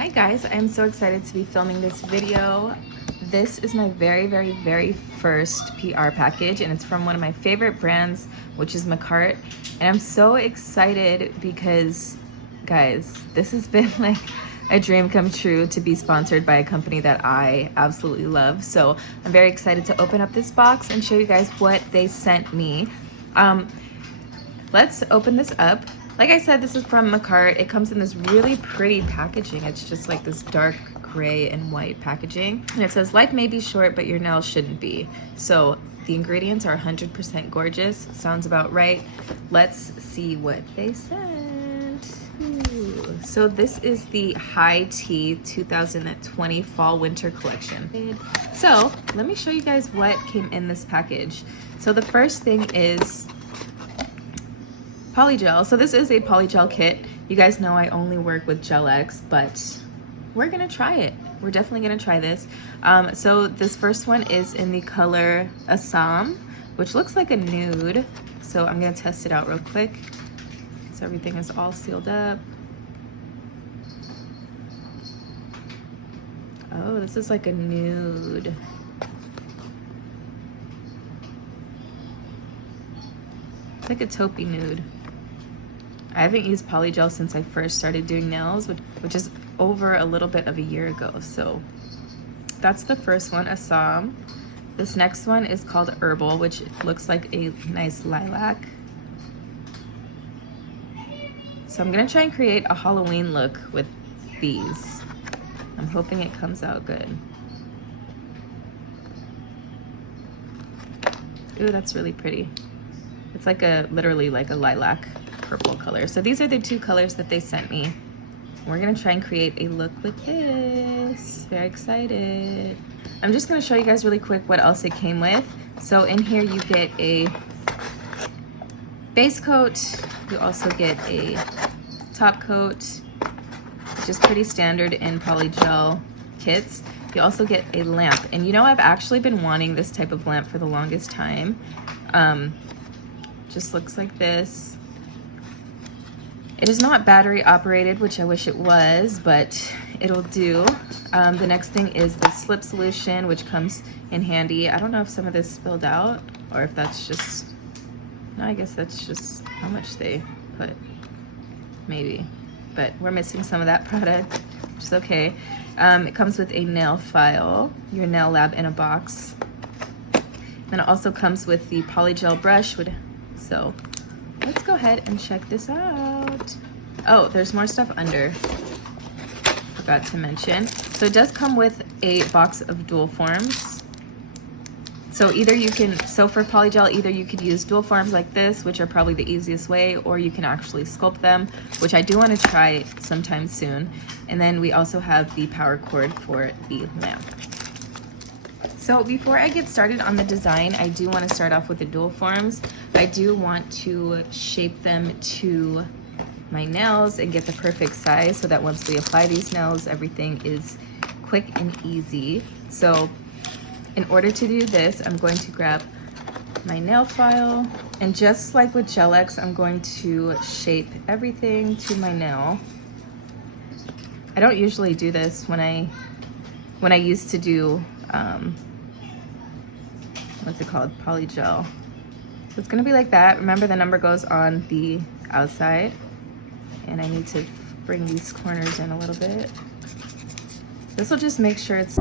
Hi guys, I'm so excited to be filming this video. This is my very first PR package, and it's from one of my favorite brands, which is makartt. And I'm so excited because, guys, this has been like a dream come true to be sponsored by a company that I absolutely love. So I'm very excited to open up this box and show you guys what they sent me. Let's open this up. Like I said, this is from makartt. It comes in this really pretty packaging. It's just like this dark gray and white packaging. And it says, life may be short, but your nails shouldn't be. So the ingredients are 100% gorgeous. Sounds about right. Let's see what they sent. Ooh. So this is the High Tea 2020 Fall Winter Collection. So let me show you guys what came in this package. So the first thing is Polygel. So this is a Polygel kit. You guys know I only work with Gel X, but we're gonna try it. We're definitely gonna try this. So this first one is in the color Assam, which looks like a nude. So I'm gonna test it out real quick. So everything is all sealed up. Oh, this is like a nude. It's like a taupey nude. I haven't used Polygel since I first started doing nails, which is over a little bit of a year ago. So that's the first one, Assam. This next one is called Herbal, which looks like a nice lilac. So I'm gonna try and create a Halloween look with these. I'm hoping it comes out good. Ooh, that's really pretty. It's like literally like a lilac purple color. So these are the two colors that they sent me. We're gonna try and create a look with this. Very excited. I'm just gonna show you guys really quick what else it came with. So in here you get a base coat. You also get a top coat, which is pretty standard in Polygel kits. You also get a lamp. And you know, I've actually been wanting this type of lamp for the longest time. Just looks like this. It is not battery operated, which I wish it was, but it'll do. The next thing is the slip solution, which comes in handy. I don't know if some of this spilled out or if that's just, no, I guess that's just how much they put, maybe. But we're missing some of that product, which is okay. It comes with a nail file, your nail lab in a box. And it also comes with the Polygel brush. So let's go ahead and check this out. Oh, there's more stuff under. Forgot to mention. So it does come with a box of dual forms. So either you can, so for Polygel, either you could use dual forms like this, which are probably the easiest way, or you can actually sculpt them, which I do want to try sometime soon. And then we also have the power cord for the lamp. So before I get started on the design, I do want to start off with the dual forms. I do want to shape them to my nails and get the perfect size so that once we apply these nails, everything is quick and easy. So in order to do this, I'm going to grab my nail file, and just like with Gel X, I'm going to shape everything to my nail. I don't usually do this when I used to do what's it called, Polygel. So it's gonna be like that. Remember, the number goes on the outside, and I need to bring these corners in a little bit. This will just make sure it's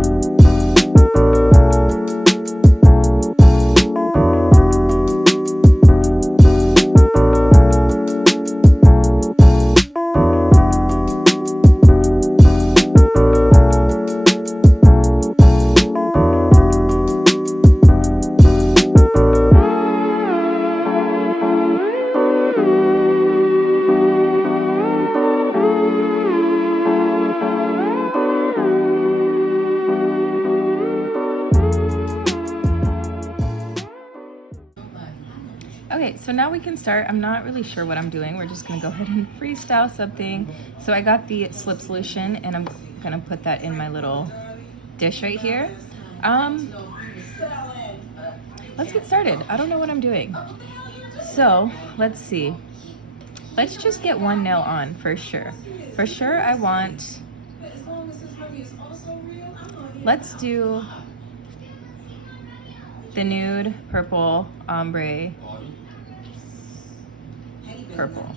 okay, so now we can start. I'm not really sure what I'm doing. We're just gonna go ahead and freestyle something. So I got the slip solution, and I'm gonna put that in my little dish right here. Let's get started. I don't know what I'm doing. So let's see. Let's just get one nail on for sure. For sure, I want let's do the nude purple ombre purple.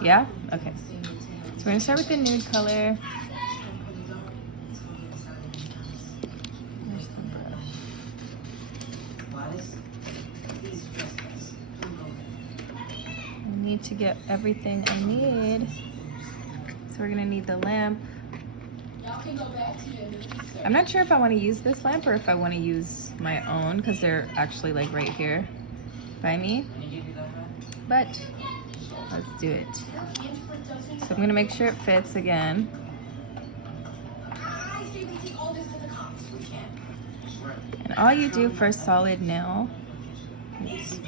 Yeah? Okay. So we're gonna start with the nude color. Where's the brush? I need to get everything I need. So we're gonna need the lamp. I'm not sure if I want to use this lamp or if I want to use my own, because they're actually like right here by me. But let's do it. So I'm gonna make sure it fits again. And all you do for a solid nail is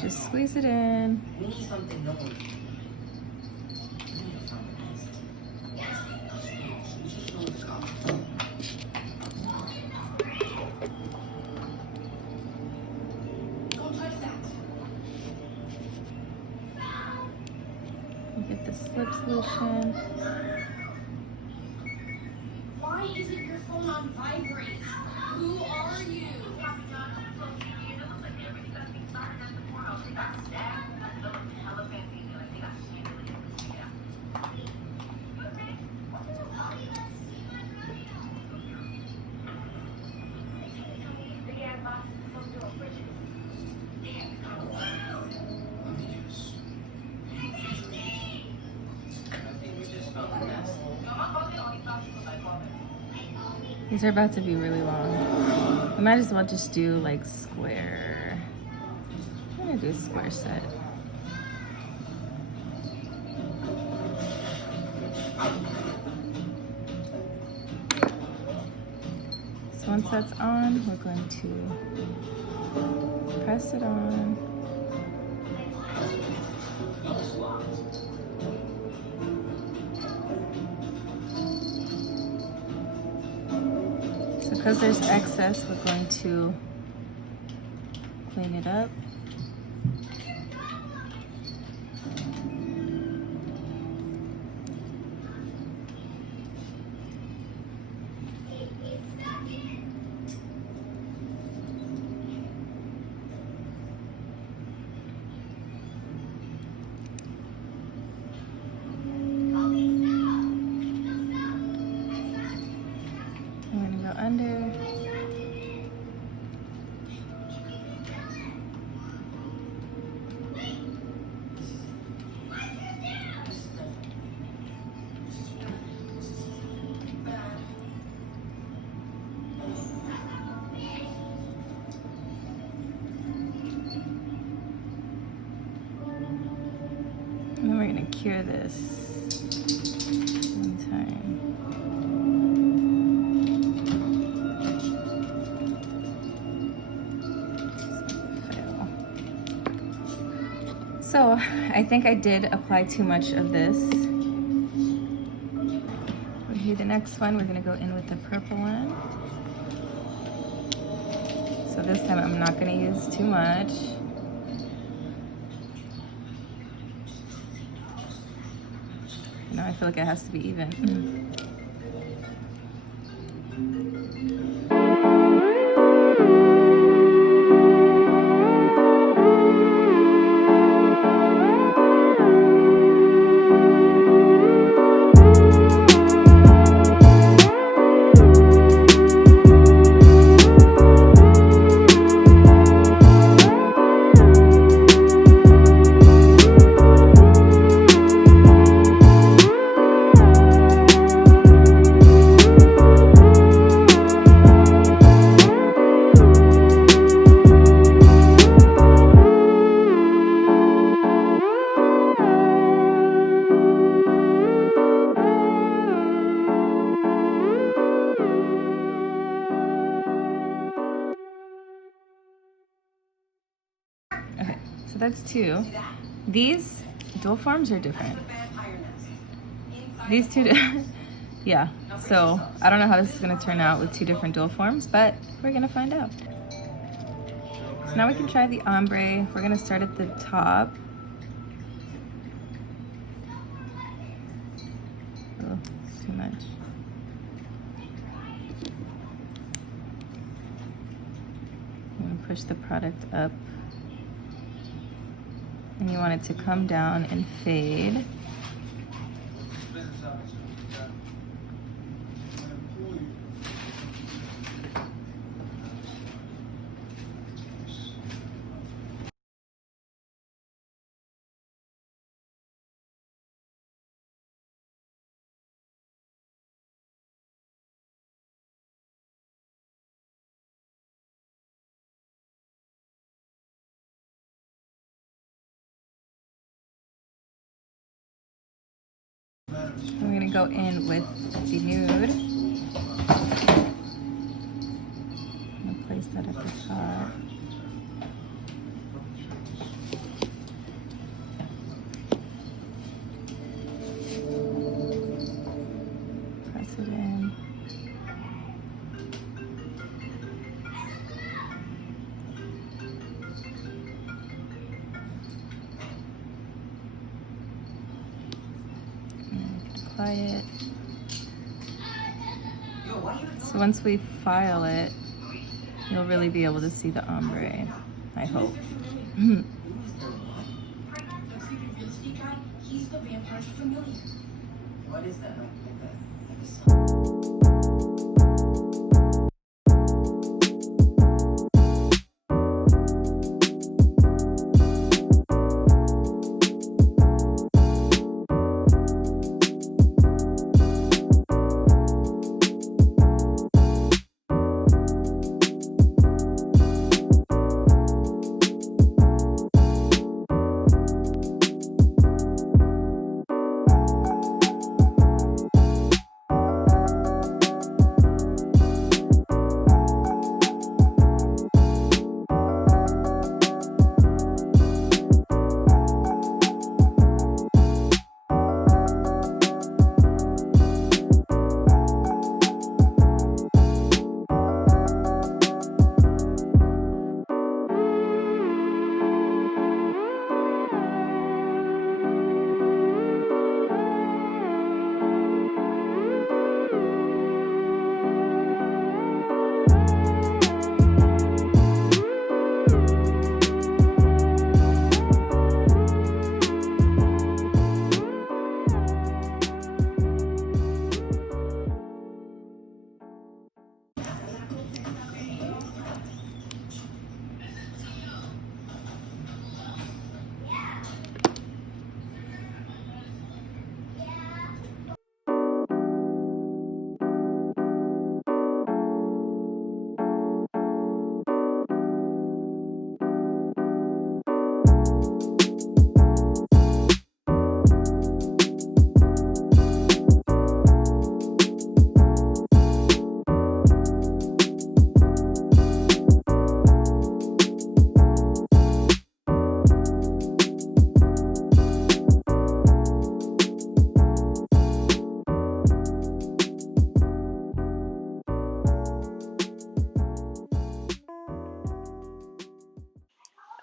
just squeeze it in. Get the slip solution. Why isn't your phone on vibrate? Who are you? These are about to be really long. We might as well just do like square. I'm gonna do a square set. So once that's on, we're going to press it on. So because there's excess, we're going to clean it up. Under. And then we're going to cure this one time. So I think I did apply too much of this. We'll do the next one. We're gonna go in with the purple one. So this time I'm not gonna use too much. You know, I feel like it has to be even. So that's two. These dual forms are different. These two, yeah. So I don't know how this is gonna turn out with two different dual forms, but we're gonna find out. So now we can try the ombre. We're gonna start at the top. too much. I'm going to push the product up. And you want it to come down and fade. I'm going to go in with the nude. I'm going to place that at the top. Press it in. Apply it. So once we file it, you'll really be able to see the ombre, I hope. What is that?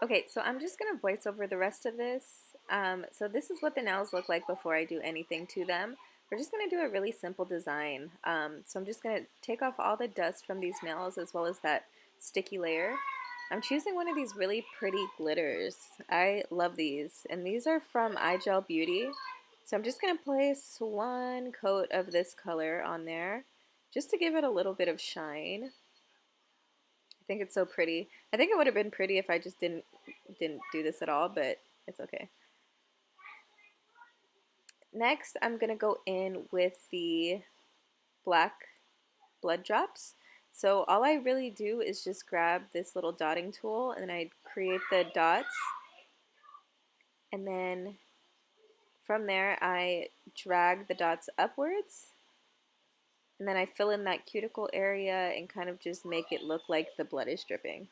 Okay, so I'm just going to voice over the rest of this. So this is what the nails look like before I do anything to them. We're just going to do a really simple design. So I'm just going to take off all the dust from these nails as well as that sticky layer. I'm choosing one of these really pretty glitters. I love these. And these are from iGel Beauty. So I'm just going to place one coat of this color on there just to give it a little bit of shine. I think it's so pretty. I think it would have been pretty if I just didn't do this at all, but it's okay. Next, I'm going to go in with the black blood drops. So all I really do is just grab this little dotting tool and I create the dots. And then from there, I drag the dots upwards. And then I fill in that cuticle area and kind of just make it look like the blood is dripping.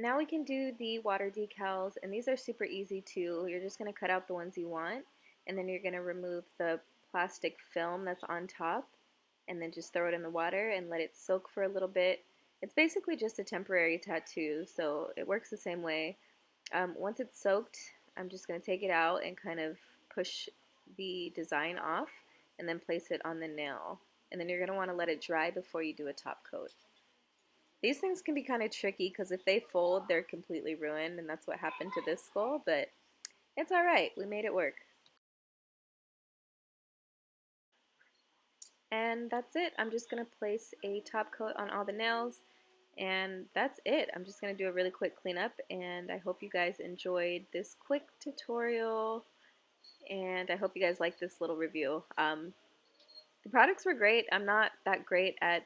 Now we can do the water decals, and these are super easy too. You're just going to cut out the ones you want, and then you're going to remove the plastic film that's on top, and then just throw it in the water and let it soak for a little bit. It's basically just a temporary tattoo, so it works the same way. Once it's soaked, I'm just going to take it out and kind of push the design off, and then place it on the nail. And then you're going to want to let it dry before you do a top coat. These things can be kind of tricky because if they fold, they're completely ruined, and that's what happened to this skull, but it's alright. We made it work. And that's it. I'm just going to place a top coat on all the nails, and that's it. I'm just going to do a really quick cleanup, and I hope you guys enjoyed this quick tutorial, and I hope you guys like this little review. The products were great. I'm not that great at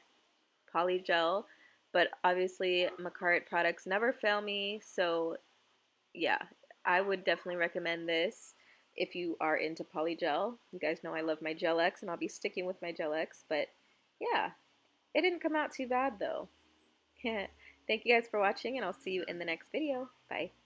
Polygel, but obviously makartt products never fail me, so yeah, I would definitely recommend this if you are into Polygel. You guys know I love my Gel X, and I'll be sticking with my Gel X, but yeah, it didn't come out too bad though. Thank you guys for watching, and I'll see you in the next video. Bye.